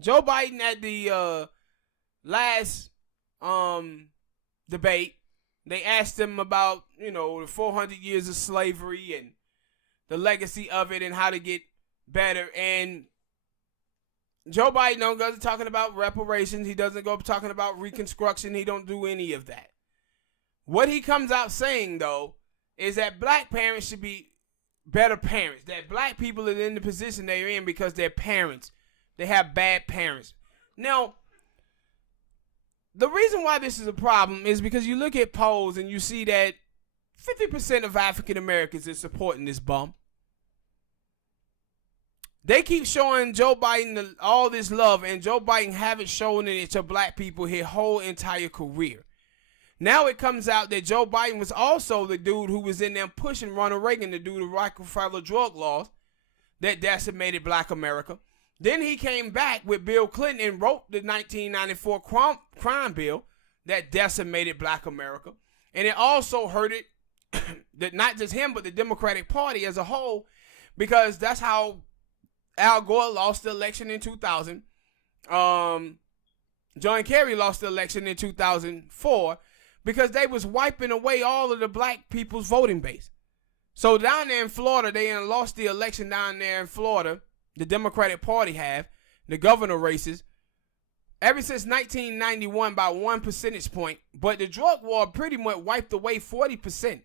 Joe Biden at the last debate, they asked him about, the 400 years of slavery and the legacy of it and how to get better. And Joe Biden don't go talking about reparations. He doesn't go talking about reconstruction. He don't do any of that. What he comes out saying, though, is that black parents should be better parents. That black people are in the position they're in because they're parents. They have bad parents. Now, the reason why this is a problem is because you look at polls and you see that 50% of African Americans is supporting this bum. They keep showing Joe Biden all this love, and Joe Biden haven't shown it to black people his whole entire career. Now it comes out that Joe Biden was also the dude who was in there pushing Ronald Reagan to do the Rockefeller drug laws that decimated black America. Then he came back with Bill Clinton and wrote the 1994 crime bill that decimated black America. And it also hurted that not just him, but the Democratic Party as a whole, because that's how Al Gore lost the election in 2000. John Kerry lost the election in 2004 because they was wiping away all of the black people's voting base. So down there in Florida, they lost the election down there in Florida. The Democratic Party have the governor races ever since 1991 by 1 percentage point. But the drug war pretty much wiped away 40%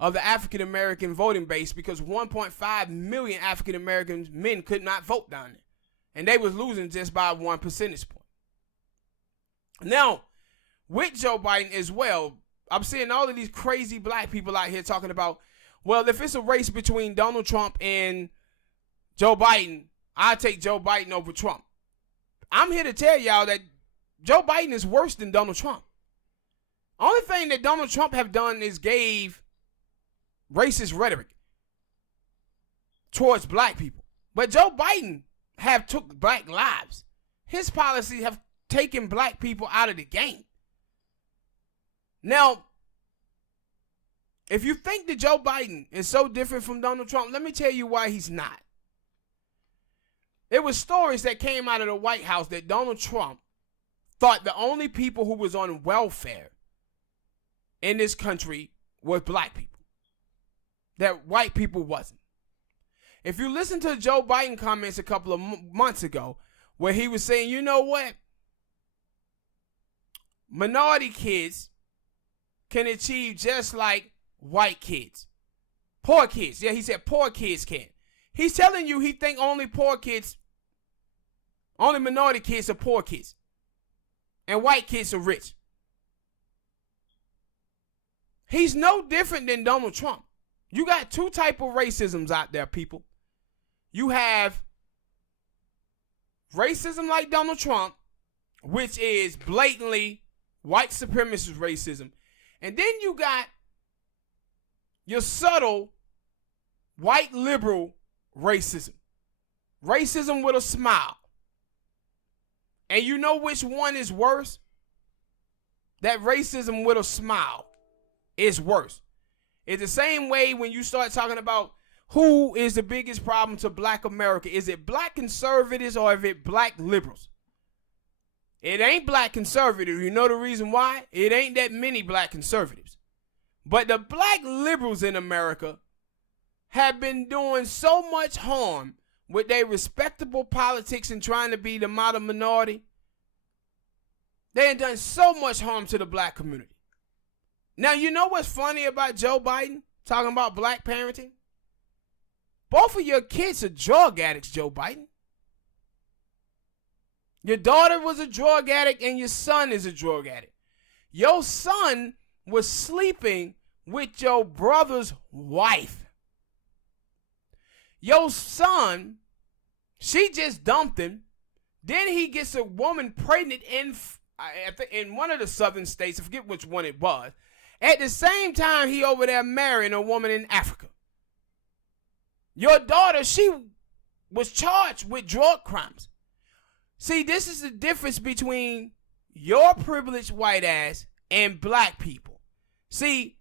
of the African American voting base because 1.5 million African American men could not vote down there, and they was losing just by 1 percentage point. Now, with Joe Biden as well, I'm seeing all of these crazy black people out here talking about, well, if it's a race between Donald Trump and Joe Biden, I'll take Joe Biden over Trump. I'm here to tell y'all that Joe Biden is worse than Donald Trump. Only thing that Donald Trump have done is gave racist rhetoric towards black people. But Joe Biden have took black lives. His policies have taken black people out of the game. Now, if you think that Joe Biden is so different from Donald Trump, let me tell you why he's not. There was stories that came out of the White House that Donald Trump thought the only people who was on welfare in this country were black people. That white people wasn't. If you listen to Joe Biden comments a couple of months ago, where he was saying, you know what? Minority kids can achieve just like white kids. Poor kids. Yeah, he said poor kids can. He's telling you he think only poor kids, only minority kids are poor kids. And white kids are rich. He's no different than Donald Trump. You got two type of racisms out there, people. You have racism like Donald Trump, which is blatantly white supremacist racism. And then you got your subtle white liberal racism. Racism with a smile. And you know which one is worse? That racism with a smile is worse. It's the same way when you start talking about who is the biggest problem to black America. Is it black conservatives or is it black liberals? It ain't black conservatives. You know the reason why? It ain't that many black conservatives. But the black liberals in America have been doing so much harm with their respectable politics and trying to be the modern minority. They have done so much harm to the black community. Now, you know what's funny about Joe Biden talking about black parenting? Both of your kids are drug addicts, Joe Biden. Your daughter was a drug addict and your son is a drug addict. Your son was sleeping with your brother's wife. Your son, she just dumped him. Then he gets a woman pregnant in one of the southern states. I forget which one it was. At the same time, he over there marrying a woman in Africa. Your daughter, she was charged with drug crimes. See, this is the difference between your privileged white ass and black people. See,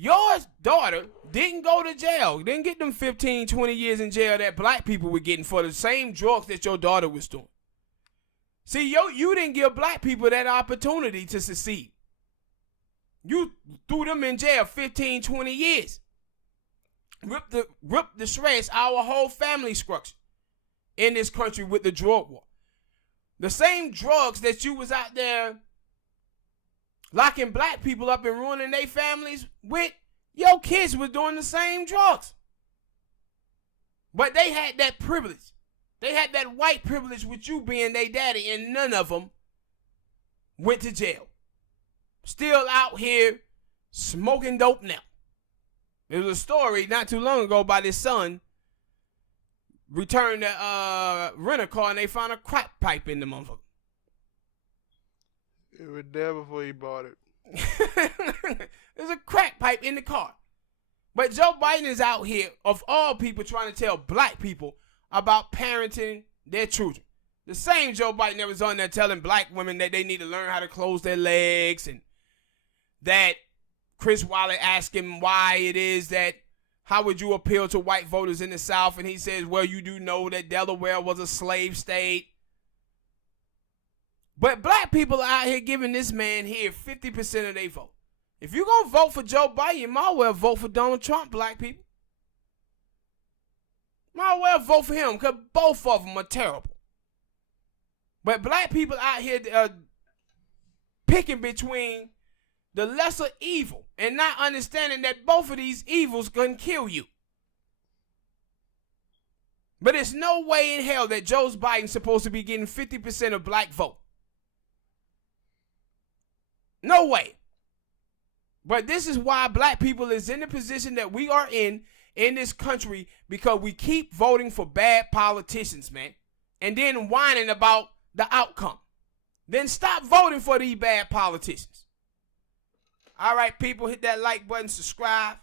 Your daughter didn't go to jail, didn't get them 15, 20 years in jail that black people were getting for the same drugs that your daughter was doing. See, you didn't give black people that opportunity to succeed. You threw them in jail 15, 20 years. Ripped the shreds our whole family structure in this country with the drug war. The same drugs that you was out there locking black people up and ruining their families with, your kids were doing the same drugs. But they had that privilege. They had that white privilege with you being their daddy, and none of them went to jail. Still out here smoking dope now. There was a story not too long ago about his son returned a rent-a-car and they found a crack pipe in the motherfucker. It was there before he bought it. There's a crack pipe in the car. But Joe Biden is out here, of all people, trying to tell black people about parenting their children. The same Joe Biden that was on there telling black women that they need to learn how to close their legs, and that Chris Wiley asked him why it is that, how would you appeal to white voters in the South? And he says, well, you do know that Delaware was a slave state. But black people are out here giving this man here 50% of their vote. If you're going to vote for Joe Biden, you might well vote for Donald Trump, black people. Might well vote for him, because both of them are terrible. But black people out here picking between the lesser evil and not understanding that both of these evils can kill you. But there's no way in hell that Joe Biden's supposed to be getting 50% of black vote. No way. But this is why black people is in the position that we are in this country, because we keep voting for bad politicians, man, and then whining about the outcome. Then stop voting for these bad politicians. All right, people, hit that like button, subscribe.